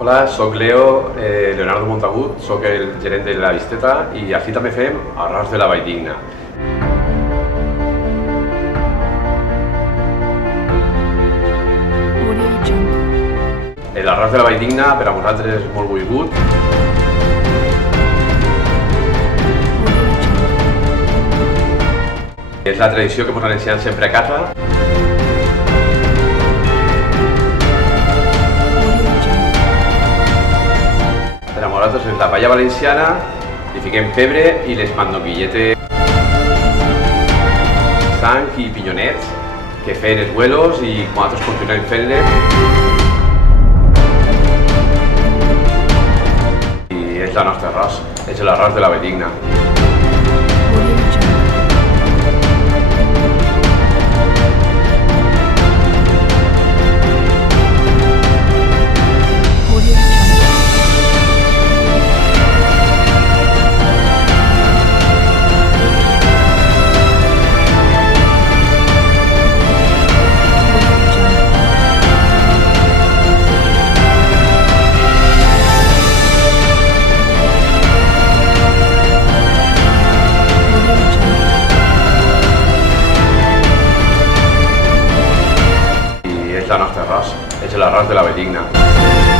Hola, sóc Leo, Leonardo Montagut, sóc el gerent de la Visteta i així també fem Arròs de la Valldigna. L'arròs de la Valldigna per a vosaltres és molt volgut. És la tradició que ens ensenyem sempre a casa. Per a nosaltres és la palla valenciana, li fiquem pebre i les mandonguilletes, sang i pinyonets que feien els abuelos i nosaltres continuem fent-les. I és el nostre arròs, és l'arròs de la Valldigna. És el nostre arròs, és l'arròs de la Valldigna.